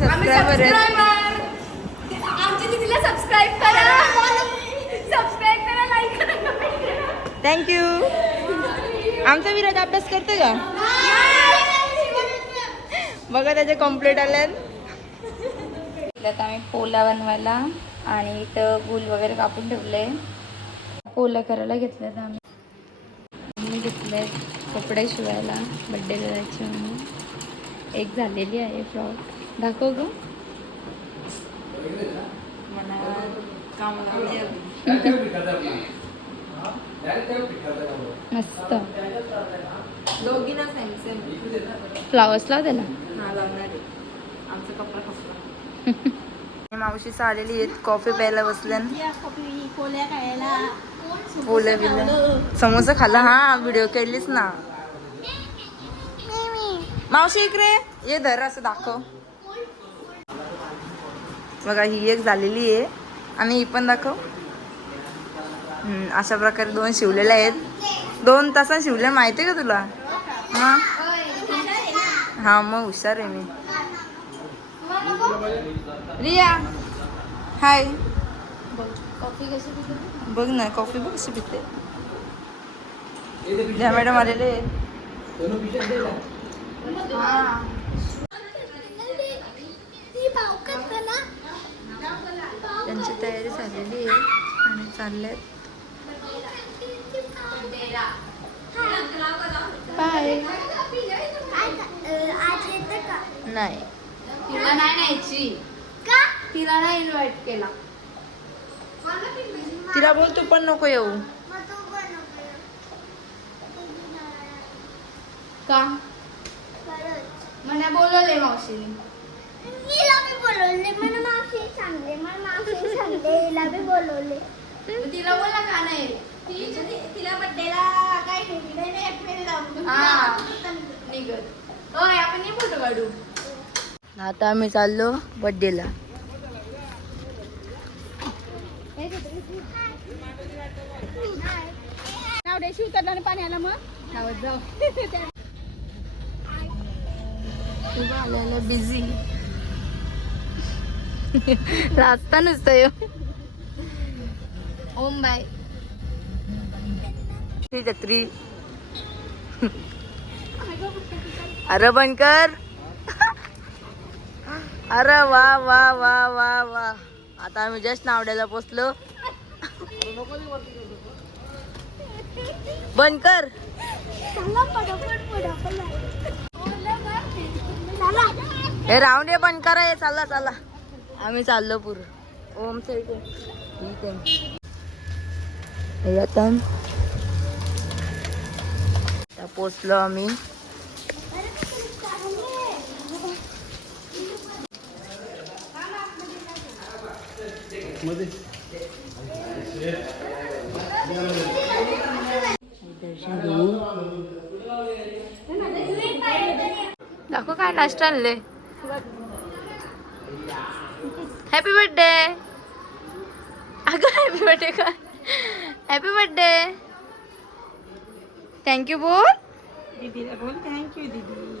Subscriber आहेत. आमच्या दीदीला सबस्क्राईब करा. सबस्क्राईब करा लाईक करा comment करा. थँक्यू आमचा विराज अभ्यास करतो का? बघा त्याचे कंप्लीट आल्यात आता आम्ही पोला बनवायला आणि इथं गुल वगैरे कापून ठेवले पोला करायला घेतल्यात आम्ही. मी घेतले कपडे शिवायला बड्डेला जायचे म्हणून. एक झालेली आहे फ्रॉक. दाखव ग. मस्त. फ्लावर्स लाव त्याला. हा मावशीच आलेली आहेत. कॉफी प्यायला बसल्यान. कोल्या खायला बोले बिले समोसा खाल्ला. हा व्हिडिओ केलीस ना. मावशी इकडे ये धर असं दाखव. बघा ही एक झालेली आहे. आणि ही पण दाखव. अशा प्रकारे दोन शिवलेल्या आहेत. दोन तासात शिवल्या माहिती का तुला? हा? हा मग हुशार आहे मी. रिया हाय. कॉफी कशी पिते बघ ना कॉफी बघ कशी पिते. मॅडम आलेले आहेत. त्यांची तयारी झालेली आहे आणि चालल्यात. बाय. नाही. तिला नाही न्यायची. तिला नाही इन्व्हाइट केला. तिला बोल तू पण नको येऊ. का? मला बोलवले मावशीने. मग तिला बोला का नाही? तिला बड्डेला काय हा निघत. होय आपण नाही फोटो काढू. आता आम्ही चाललो बड्डेला. नावड्याशी पाणी आलं मग? जाऊ. बिझी लाजता नुसतं येऊ. ओम बाय. ती छत्री अरे बनकर. अरे वा वा वा वा वा. आता आम्ही जस्ट नावड्याला पोचलो. बनकर. हे राहून दे बनकर आहे चला चला आम्ही चाललो पुरं. ओम ठीक आहे. आता पोचलो आम्ही. दाखव काय नाश्ता आणले हॅपी बर्थडे अगं हॅपी बर्थडे का हॅपी बर्थडे थँक्यू बोल दीदीला बोल थँक्यू दीदी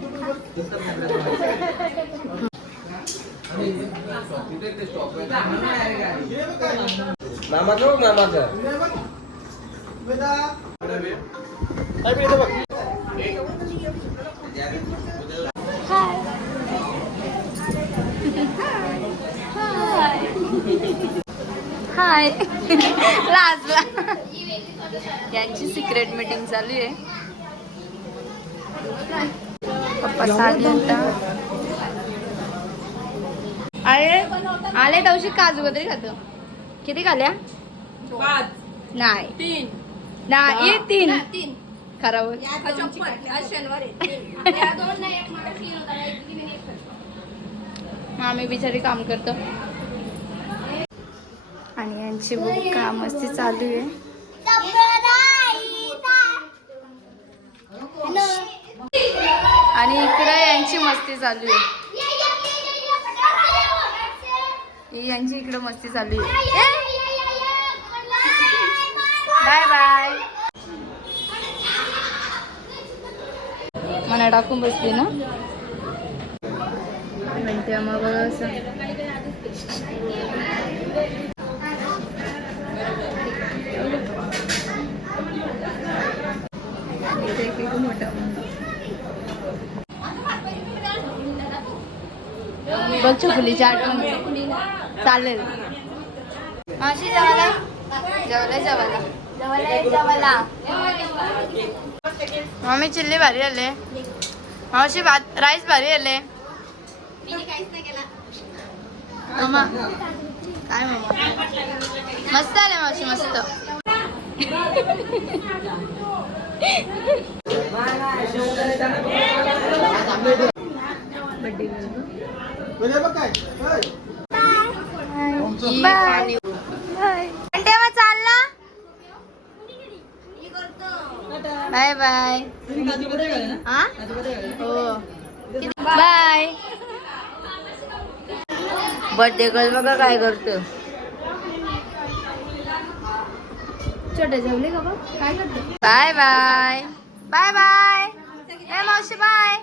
मामाचं बघ मामाचं हाय. लाजला. यांची सिक्रेट मीटिंग चालू आहे. पप्पा साधी आता. अरे आले तवशी काजू कतरी खातो. किती खाल्या पाच. नाही. तीन. नाही तीन. तीन. खराब. आम्ही बिचारी काम करतो. आणि यांची बुक का मस्ती चालू आहे आणि इकडे यांची मस्ती चालू आहे. यांची इकडे मस्ती चालू आहे. Bye bye. मला टाकून बसली ना? म्हणते मग असं. इथे बघ चकुलीची आठवण चालेल. माशी जेवायला? जेवायला जेवायला. जेवायला जेवायला. मम्मी चिल्ली भारी आले. मावशी भात राईस भारी आले. मामा काय मामा मस्त आले मावशी मस्त. बाय बाय तेव्हा चालला? बाय बाय हा? बाय बर्थडे गर्ल बघा काय करतो छोटे जेवले का काय करते? बाय बाय बाय बाय मावशी बाय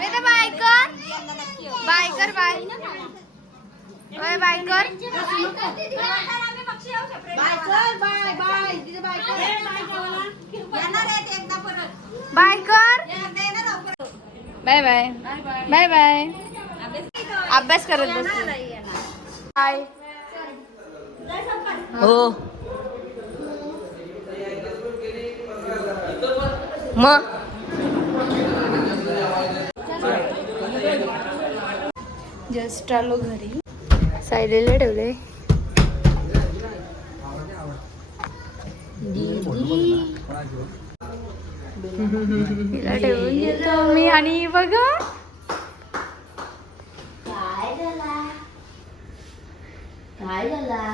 बेटा बाय कर बाय कर बाय ओय बाय कर बाय कर बाय बाय। Bye bye. अभ्यास करत बस बाय। हो मग जस्ट आलो घरी. सायलेला ठेवले. तिला ठेवून गेलो मी आणि बघा. काय झाला?